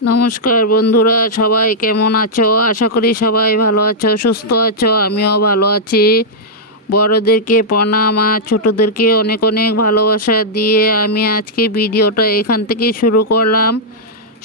নমস্কার বন্ধুরা, সবাই কেমন আছো? আশা করি সবাই ভালো আছো, সুস্থ আছো, আমিও ভালো আছি। বড়োদেরকে প্রণাম আর ছোটোদেরকে অনেক অনেক ভালোবাসা দিয়ে আমি আজকে ভিডিওটা এখান থেকে শুরু করলাম।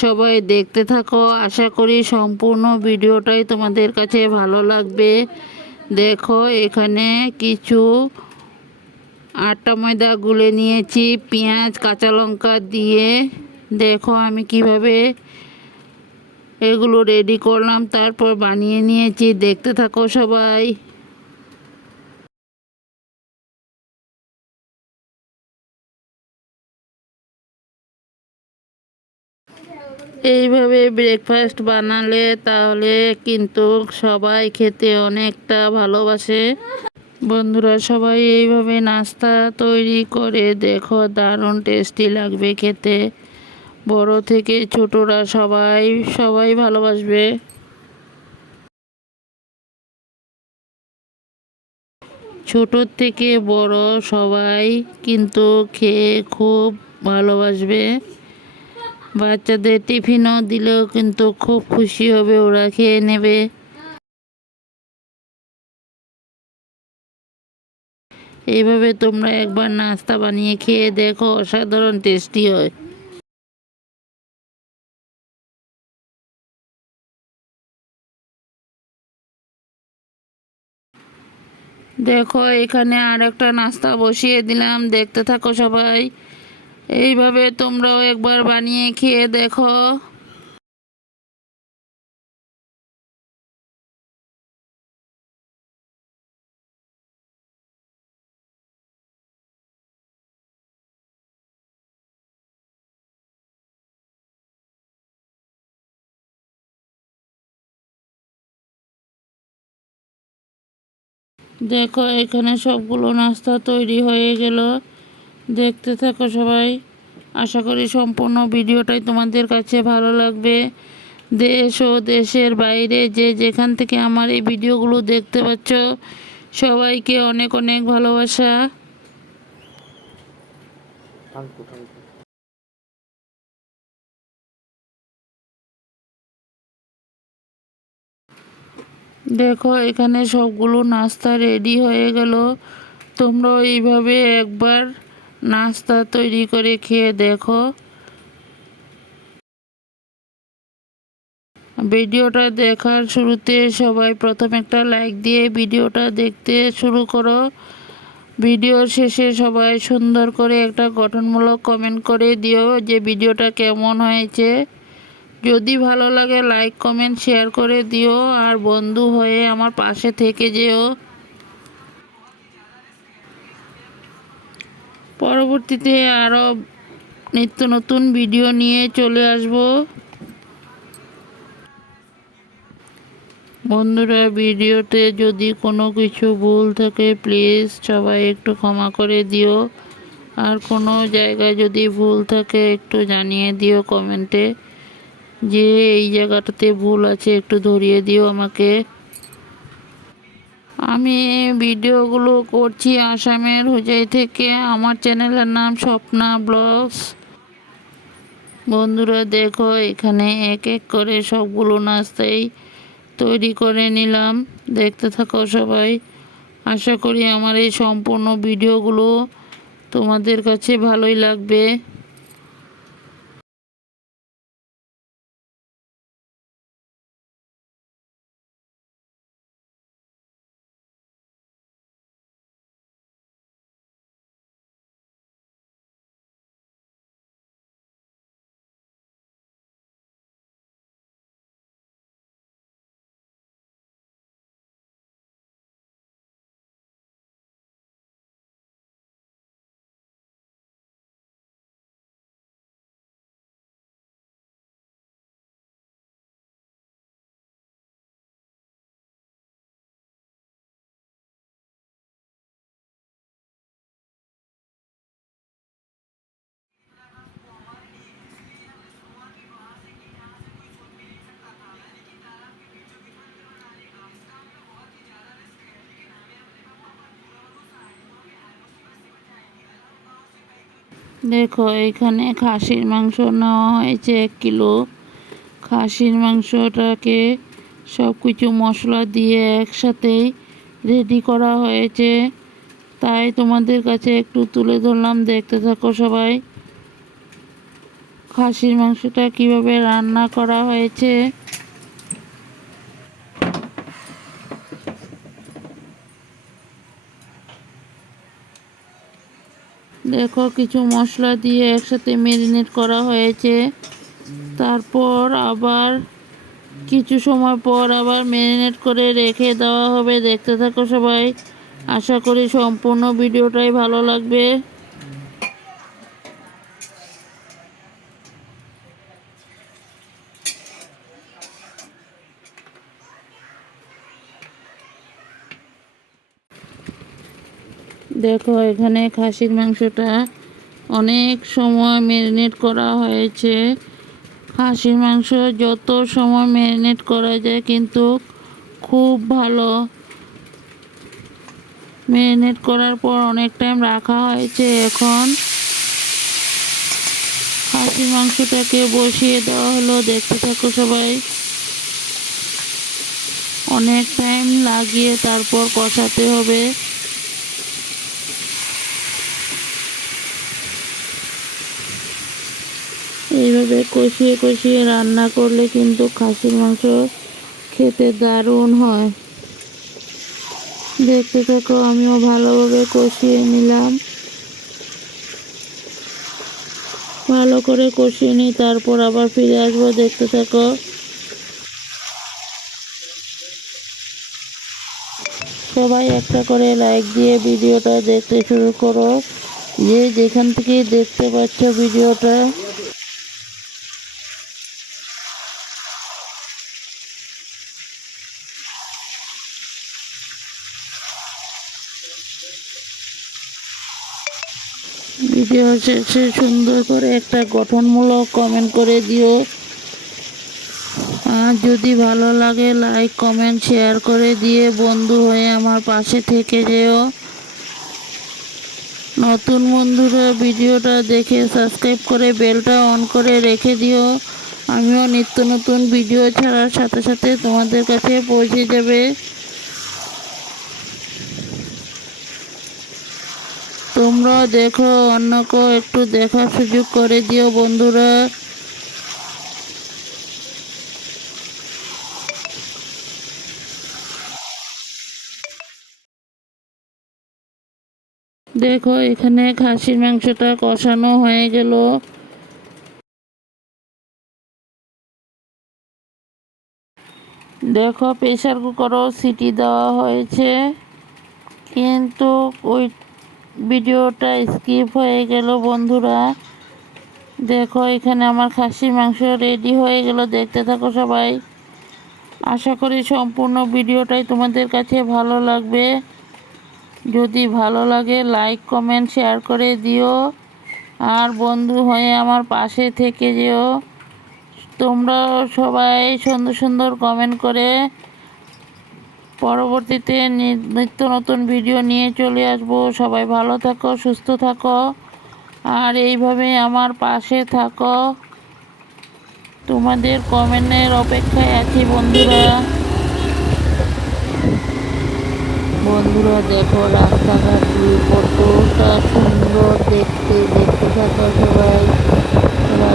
সবাই দেখতে থাকো, আশা করি সম্পূর্ণ ভিডিওটাই তোমাদের কাছে ভালো লাগবে। দেখো, এখানে কিছু আটা ময়দা গুলে নিয়েছি, পেঁয়াজ, কাঁচা লঙ্কা দিয়ে। দেখো আমি কীভাবে এগুলো রেডি করলাম, তারপর বানিয়ে নিয়েছি। দেখতে থাকো সবাই। এইভাবে ব্রেকফাস্ট বানালে তাহলে কিন্তু সবাই খেতে অনেকটা ভালোবাসে। বন্ধুরা, সবাই এইভাবে নাস্তা তৈরি করে দেখো, দারুণ টেস্টি লাগবে খেতে। বড় থেকে ছোটরা সবাই সবাই ভালোবাসবে। ছোটোর থেকে বড় সবাই কিন্তু খেয়ে খুব ভালোবাসবে। বাচ্চাদের টিফিনও দিলেও কিন্তু খুব খুশি হবে, ওরা খেয়ে নেবে। এইভাবে তোমরা একবার নাস্তা বানিয়ে খেয়ে দেখো, অসাধারণ টেস্টি হয়। দেখো, এখানে আর একটা নাস্তা বসিয়ে দিলাম। দেখতে থাকো সবাই। এইভাবে তোমরাও একবার বানিয়ে খেয়ে দেখো। দেখো, এখানে সবগুলো নাস্তা তৈরি হয়ে গেল। দেখতে থাকো সবাই। আশা করি সম্পূর্ণ ভিডিওটাই তোমাদের কাছে ভালো লাগবে। দেশ ও দেশের বাইরে যে যেখান থেকে আমার এই ভিডিওগুলো দেখতে পাচ্ছ, সবাইকে অনেক অনেক ভালোবাসা। দেখো, এখানে সবগুলো নাস্তা রেডি হয়ে গেল। তোমরাও এইভাবে একবার নাস্তা তৈরি করে খেয়ে দেখো। ভিডিওটা দেখার শুরুতে সবাই প্রথম একটা লাইক দিয়ে ভিডিওটা দেখতে শুরু করো। ভিডিও শেষে সবাই সুন্দর করে একটা গঠনমূলক কমেন্ট করে দিও যে ভিডিওটা কেমন হয়েছে। যদি ভালো লাগে লাইক কমেন্ট শেয়ার করে দিও। আর বন্ধু হয়ে আমার পাশে থেকে যেও। পরবর্তীতে আরও নিত্য নতুন ভিডিও নিয়ে চলে আসব। বন্ধুরা ভিডিওতে যদি কোনো কিছু ভুল থাকে প্লিজ সবাই একটু ক্ষমা করে দিও। আর কোনো জায়গায় যদি ভুল থাকে, একটু জানিয়ে দিও কমেন্টে যে এই জায়গাটাতে ভুল আছে, একটু ধরিয়ে দিও আমাকে। আমি ভিডিওগুলো করছি আসামের হুজাই থেকে। আমার চ্যানেলের নাম স্বপ্না ব্লগস। বন্ধুরা দেখো, এখানে এক এক করে সবগুলো নাস্তাই তৈরি করে নিলাম। দেখতে থাকো সবাই। আশা করি আমার এই সম্পূর্ণ ভিডিওগুলো তোমাদের কাছে ভালোই লাগবে। দেখো, এখানে খাসির মাংস নেওয়া হয়েছে এক কিলো। খাসির মাংসটাকে সব কিছু মশলা দিয়ে একসাথেই রেডি করা হয়েছে। তাই তোমাদের কাছে একটু তুলে ধরলাম, দেখতে থাকো সবাই। খাসির মাংসটা কীভাবে রান্না করা হয়েছে? দেখো, কিছু মশলা দিয়ে একসাথে ম্যারিনেট করা হয়েছে। তারপর আবার কিছু সময় পর আবার ম্যারিনেট করে রেখে দেওয়া হবে। দেখতে থাকো সবাই। আশা করি সম্পূর্ণ ভিডিওটাই ভালো লাগবে। দেখো, এখানে খাসির মাংসটা অনেক সময় ম্যারিনেট করা হয়েছে। খাসির মাংস যত সময় ম্যারিনেট করা যায় কিন্তু খুব ভালো। ম্যারিনেট করার পর অনেক টাইম রাখা হয়েছে। এখন খাসির মাংসটাকে বসিয়ে দেওয়া হলো। দেখতে থাকো সবাই। অনেক টাইম লাগিয়ে তারপর কষাতে হবে। এইভাবে কষিয়ে কষিয়ে রান্না করলে কিন্তু খাসির মাংস খেতে দারুণ হয়। দেখতে থাকো, আমিও ভালোভাবে কষিয়ে নিলাম। ভালো করে কষিয়ে নিই, তারপর আবার ফিরে আসব, দেখতে থাকো। সবাই একটা করে লাইক দিয়ে ভিডিওটা দেখতে শুরু করো। যে যেখান থেকে দেখতে পাচ্ছ ভিডিওটা ভিডিও শেষে সুন্দর করে একটা গঠনমূলক কমেন্ট করে দিও। আর যদি ভালো লাগে লাইক কমেন্ট শেয়ার করে দিয়ে বন্ধু হয়ে আমার পাশে থেকে যেও। নতুন বন্ধুরা ভিডিওটা দেখে সাবস্ক্রাইব করে বেলটা অন করে রেখে দিও। আমিও নিত্য নতুন ভিডিও ছাড়ার সাথে সাথে তোমাদের কাছে পৌঁছে যাবে। তোমরা দেখো, অন্যকেও একটু দেখার সুযোগ করে দিও বন্ধুরা। দেখো, এখানে খাসির মাংসটা কষানো হয়ে গেল। দেখো প্রেশার কুকারও সিটি দেওয়া হয়েছে। কিন্তু ওই ভিডিওটা স্কিপ হয়ে গেল, বন্ধুরা। দেখো, এখানে আমার খাসির মাংস রেডি হয়ে গেল। দেখতে থাকো সবাই। আশা করি সম্পূর্ণ ভিডিওটাই তোমাদের কাছে ভালো লাগবে। যদি ভালো লাগে লাইক কমেন্ট শেয়ার করে দিও। আর বন্ধু হয়ে আমার পাশে থেকে যেও। তোমরা সবাই সুন্দর সুন্দর কমেন্ট করে পরবর্তীতে নিত্য নতুন ভিডিও নিয়ে চলে আসব। সবাই ভালো থাকো, সুস্থ থাকো। আর এইভাবে আমার পাশে থাকো। তোমাদের কমেন্টের অপেক্ষায় আছি বন্ধুরা। বন্ধুরা দেখো রাস্তাঘাটটি কতটা সুন্দর দেখতে দেখতে থাকো সবাই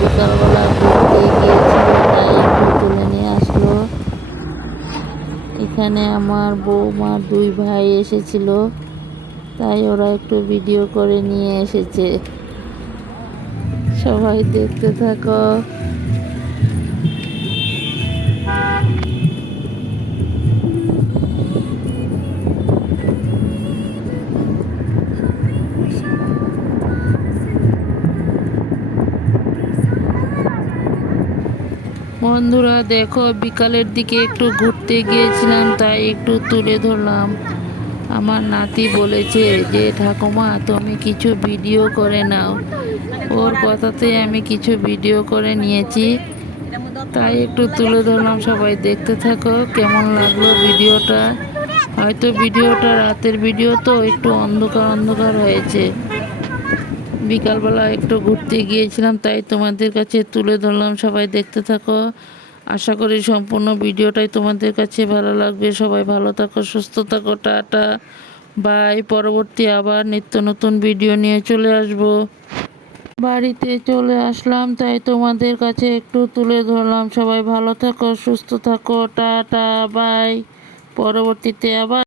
বিকালবেলা ঘুরতে গিয়েছিল, তাই একটু তুলে এখানে আমার বৌমার দুই ভাই এসেছিল, তাই ওরা একটু ভিডিও করে নিয়ে এসেছে। সবাই দেখতে থাকো। বন্ধুরা, দেখো, বিকালের দিকে একটু ঘুরতে গিয়েছিলাম, তাই একটু তুলে ধরলাম। আমার নাতি বলেছে যে, ঠাকুমা, তুমি কিছু ভিডিও করে নাও। ওর কথাতে আমি কিছু ভিডিও করে নিয়েছি। তাই একটু তুলে ধরলাম, সবাই দেখতে থাকো, কেমন লাগল ভিডিওটা? হয়তো ভিডিওটা রাতের ভিডিও, তো একটু অন্ধকার অন্ধকার হয়েছে। বিকালবেলা একটু ঘুরতে গিয়েছিলাম, তাই তোমাদের কাছে তুলে ধরলাম, সবাই দেখতে থাকো। আশা করি সম্পূর্ণ ভিডিওটাই তোমাদের কাছে ভালো লাগবে। সবাই ভালো থাকো, সুস্থ থাকো, টাটা, বাই। পরবর্তী আবার নিত্য নতুন ভিডিও নিয়ে চলে আসব। বাড়িতে চলে আসলাম, তাই তোমাদের কাছে একটু তুলে ধরলাম। সবাই ভালো থাকো, সুস্থ থাকো, টাটা, বাই। পরবর্তীতে আবার